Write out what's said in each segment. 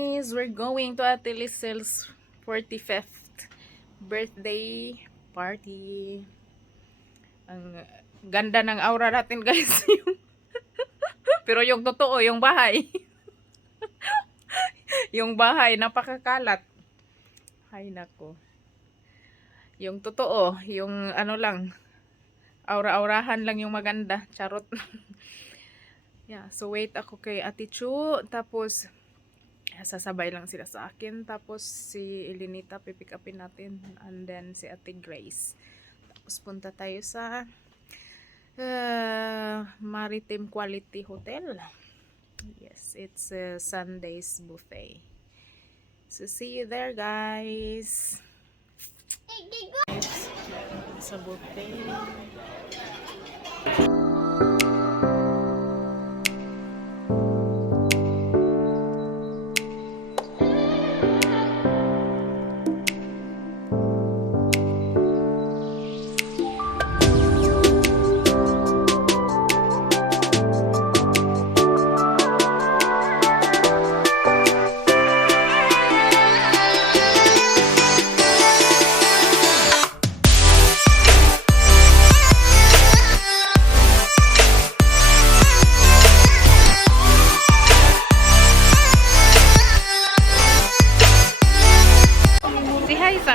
guys! We're going to Ate Leizel's 45th birthday party. Ang ganda ng aura natin guys. Pero yung totoo, yung bahay. Yung bahay, napakakalat. Hay nako. Yung totoo, yung ano lang, aura-aurahan lang yung maganda. Charot. Yeah, so wait ako kay Ate Chu. Tapos, sasabay lang sila sa akin. Tapos, si Elenita, pipick upin natin. And then, si Ate Grace. Tapos, punta tayo sa Maritim Quality Hotel. Yes, it's Sunday's buffet. So, see you there, guys. Sa buffet.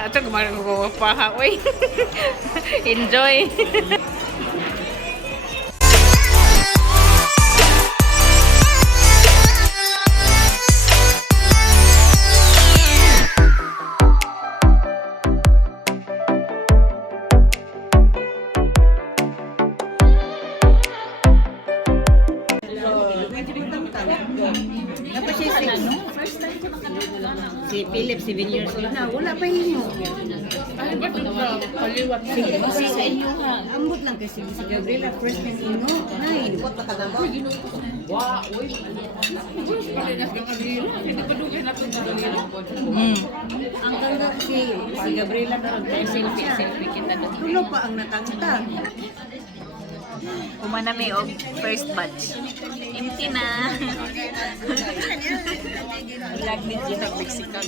Ito gumawa ko pahaoy. Enjoy. Si Philip, 7 years old na. Wala pa yun. Ay, ba't na kaliwat? Sige, kasi sa inyo ha. Ambot lang kasi si Gabriela, first time ino. Ay, dukot patagal ba? Wow, uy. Palinas ka kanila. Hindi pa dugay natin sa kanila. Ang ganda kasi si Gabriela na Selfie kita doon. tulo pa ang natangtang. Kumanami og first batch. Empty na. Laglit yun ang Mexican.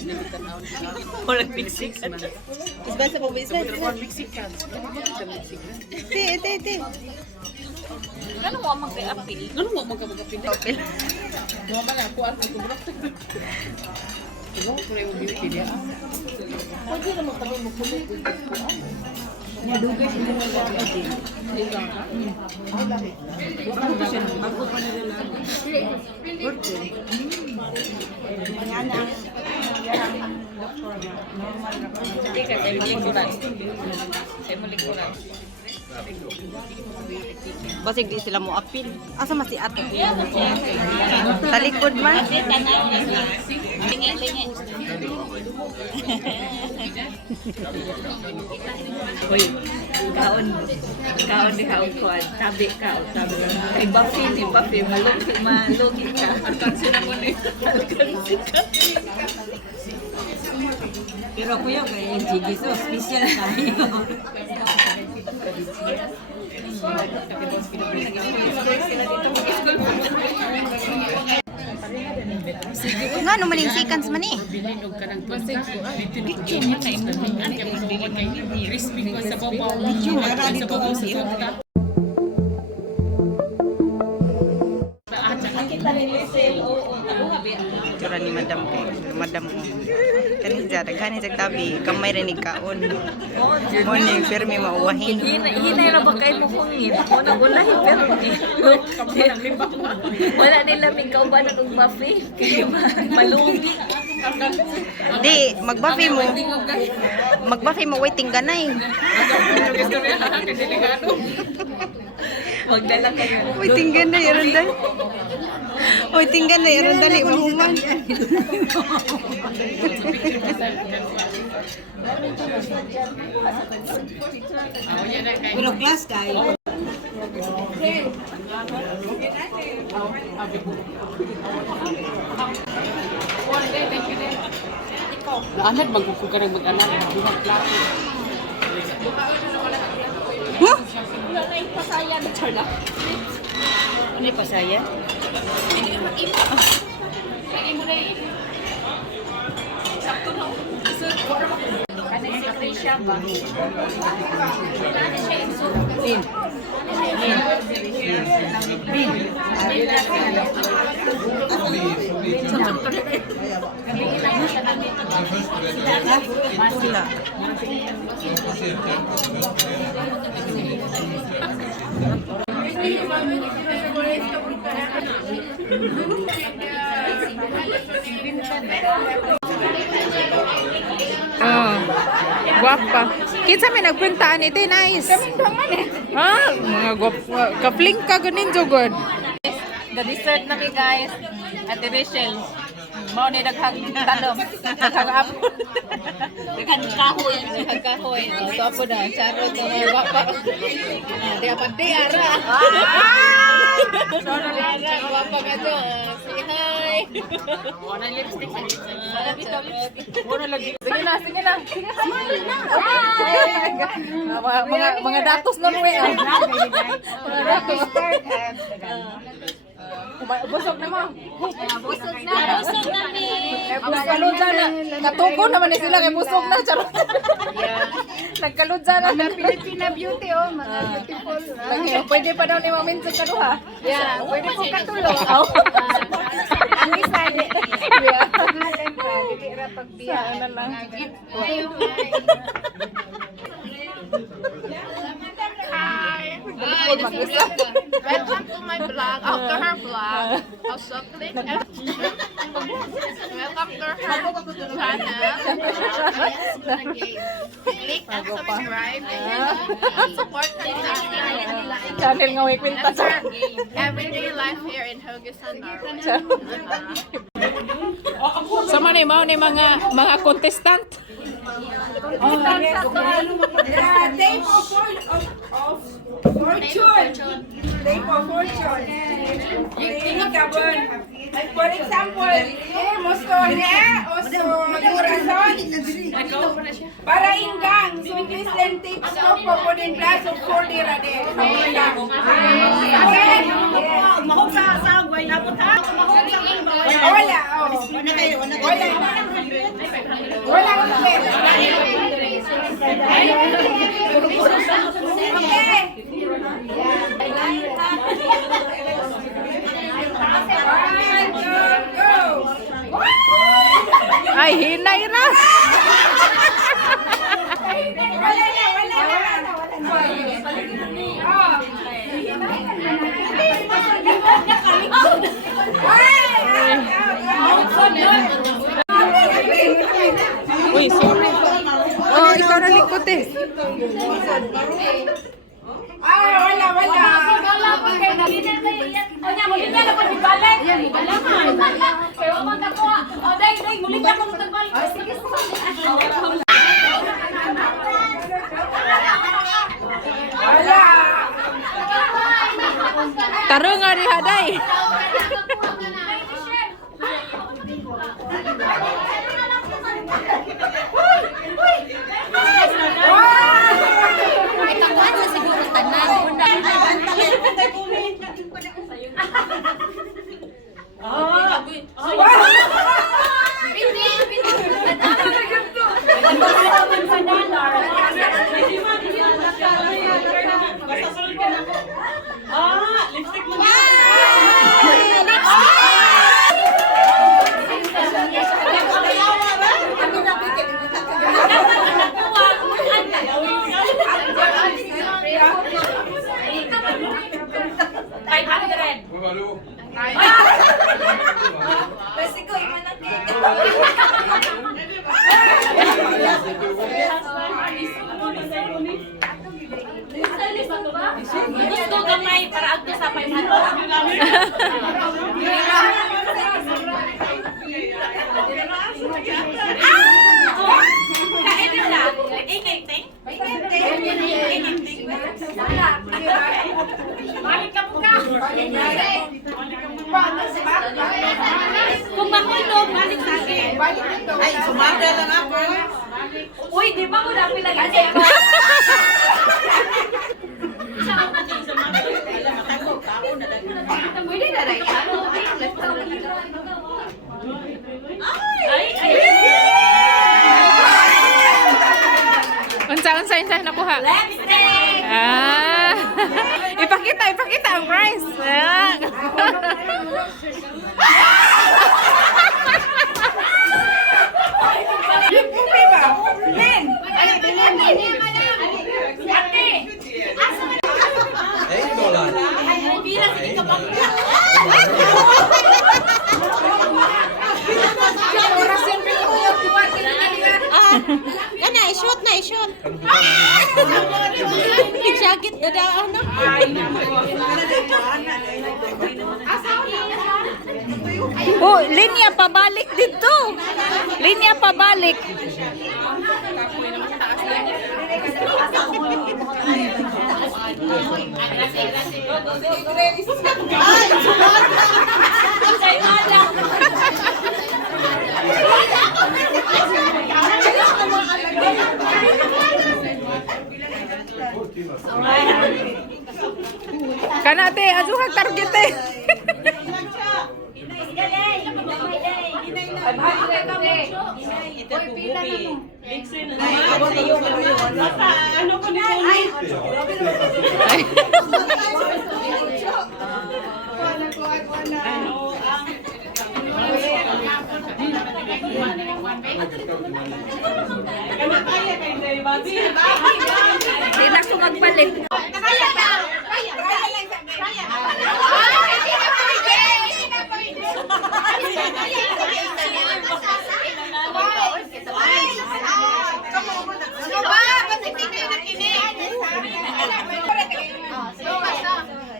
Walang Mexican. Isbasa po ba isa? Mexican. Te. Ano mo ang mag-appeal? Ano mo magkapagapin? Appeal. Mga man ako ang kubrak. Ano? Kaya mo binipili ah. Pwede naman kami magpulit. Nadugay siya ng lagi. Bago pa nila lang. Birthday. Yan ang doktor na. Normal na pa. Hindi ka sa lingkuran. Sa lingkuran. Basig di sila mo apil. Asa mas si ate? Talikod man. Lingi. Uy, kaon di kaon ko. Tabi ka. Kay Buffy, malugi ka. Alkansi na mo ni. Alkansi ka. Pero kuya kay Jiggy so special kayo. Nga, numaling seconds man eh. Bilinog ka ng tuwag ka. Picture niya na imuhingan. Kaya mas bilig kay crispy ko sa babaw. Sa babaw sa sunta. Tura ni madam kay madam mo. Kani sa daghan sa tabi, kamay rinig kaon. Morning firme mauwahin. Hinay ra ba kay mo hungin? Una-unahin pero wala nila may kaubanan og Buffy. Kaya malugi. Di, magbafi mo waiting ganay. Magdala kayo. Waiting ganay aron dai. Waiting ganay aron dali mahuman. Pero class kayo. Anad magkukuha ka ng mag-anak. Buhang plato. Huh? Wala na yung pasayan, Charla. Ano yung pasaya? Lagi mo na Patricia ba? Sila. Oh, guwapa. Kinsa may nagpuntaan ito, nice. Ah, mga guwapa. Kapling ka ganin jugod. The dessert na mi guys. Ate Rachel. Mao ni daghang tanom. Daghang apple. Daghang kahoy. Daghang kahoy. O, ito po na. Charot na mga guwapa. Di apa di ara. Sorry ara. Guwapa ka to. Say hi. Wala lipstick. Wala lagi. Sige na, sige na. Sige na. Mga datos na mo eh. Mga datos. Busog na mo. Busog na. Busog na ni. Nagkaludza na. Katuko naman ni sila kay busog na. Charot. Nagkaludza na. Mga Filipina beauty oh. Mga beautiful. Pwede pa daw ni mamin sa kaduha. Yeah. Pwede po katulo. Ang isa ni. Yeah. Pangalan pa. Dili ra pagbiya. Sana lang. Welcome to my vlog. After her vlog, also click welcome to her channel. Click and subscribe and support her channel. Channel nga way kwenta sa. Everyday life here in Haugesund, Norway. Sama ni mao ni mga contestant. Fortune. Day for fortune. Ini kabon. For example, Mostorya, Oso, Corazon. Para inggang. So, please then tips ko po po din plus of 4 lira din. Okay? Mahog sa sagway na po ta. Wala. Wala. Okay. Ay, hinay ra. Uy, sorry. Oh, ikaw na likot eh. Wala. Wala pa kay nalina na yan. O nya, mulita na po si Balen. Alaman. Pero man ako. O dai, mulita ko sa Balen. Sige. Wala. Taro nga ri haday. Itakuan sa siguro tanan. Gusto gamay para agto sa 500. Balik ka po ka. Kung mahulog, balik sa akin. Ay, sumada lang ako. Uy, di ba ko dapat lagi sa Pwede na rin. Ay! unsay nakuha? Lipstick! Ah. ipakita ang price. Ah. Pupi ba? Len! Ate! Kana, i-shoot na, i-shoot. Jacket na daan na. Oh, linya pabalik dito. Linya pabalik. Kanate, azuhag target eh. Hindi na ako magpalit.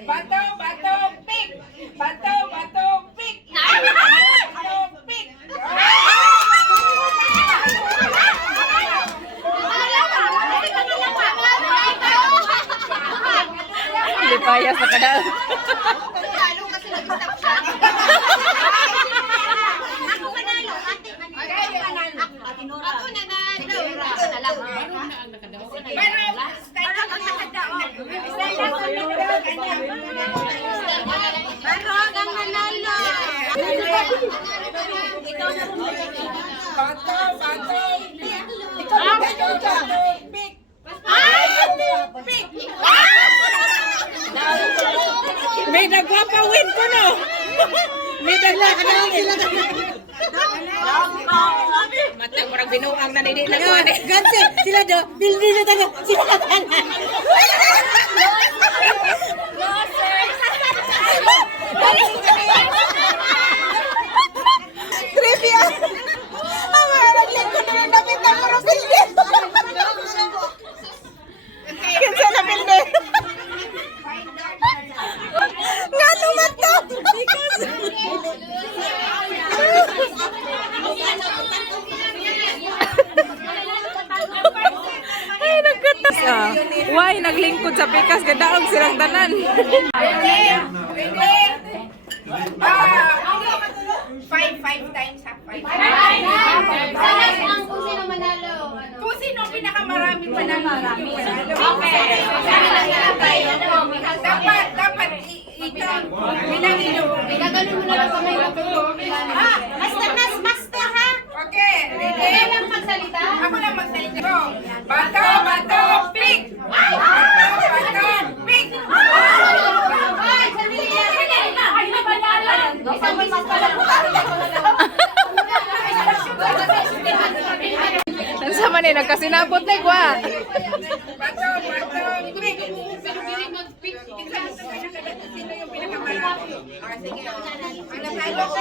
Bato, pick! Bato, pick! Pick! Lipayas na kadaan. May nagwapa win ko no. May dagla ka na sila. Mata, parang binuang na hindi na kuha eh. Gansi, sila do. Bildi na tayo. Sila na tayo. Trivia! Ang mga naglag ko na ng damit ng mga bildi. Kinsa na bildi? Nga naman to! Ay, nagkatas ah. Why, naglingkod sa pikas, gadaog silang tanan. Five times ha. Kung sino ang pinakamaraming panalo. Dapat ikaw pinanilo. Master ha? Okay, ready? Ako lang magsalita. Bato, pick! Bato, pick! Ang sama ni, nagkasinabot na kwa. Bato, pick! Sino yung pinakamarami? Sige. Ang natalo ko.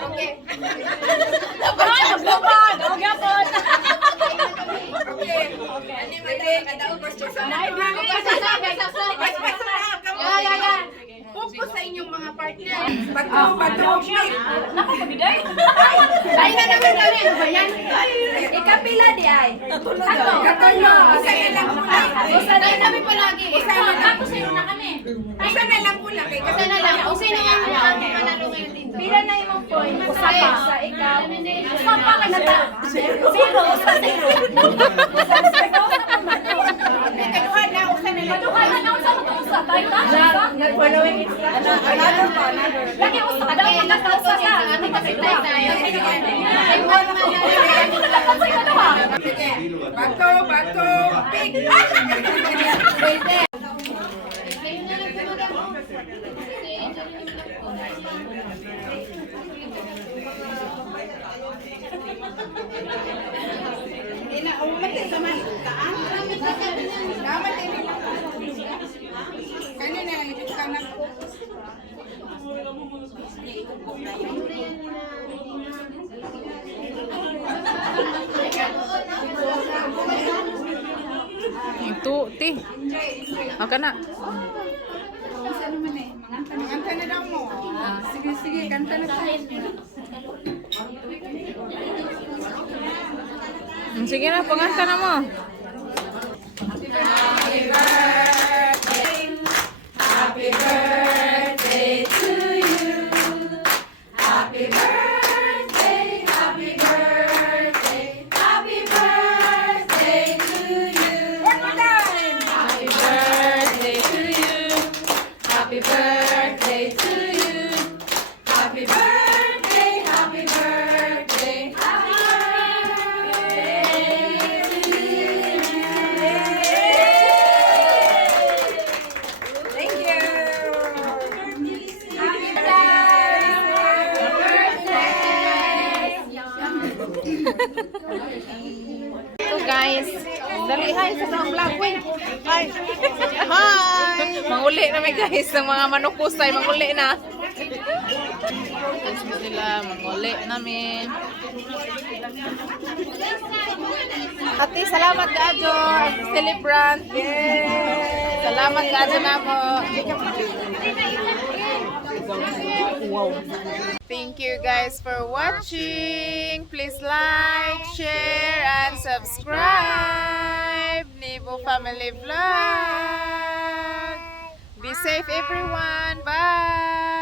Okay. Focus sa inyong mga partner. Bato, pick! Ay na naman kami. Ikapila di ay. Katulo. Isa na lang ko lang. Usa na kami palagi. Ako sino na kami. Isa na lang ko lang. Usa na lang. Usa na ang manalo ngayon dito. Pila na imong point. Usa pa. Sa ikaw. Usa pa ka na ta. Zero. Usa zero. Kaduhan na. Usa na lang. Kaduhan na usa mo usa. Tayo ta. Following Lagi usa ka daw magkakausa ka. Ating kasi tayo. Bato, pig. Kanina lang ito ka na po. Ito, ti. Aka na. Kanta na daw mo. Sige, sige, kanta na tayo. Sige na, panganta na mo. One more time. Thank you. So guys, dali hi sa mga vlog ko. Hi. Hi. Manguli na may guys ng mga manukusay, manguli na. Guys, sila manguli namin. Ate, salamat ka adyo, celebrant. Salamat ka adyo na mo. Wow. Thank you guys for watching. Please like, share, and subscribe. Nibo Family Vlog. Be safe everyone. Bye.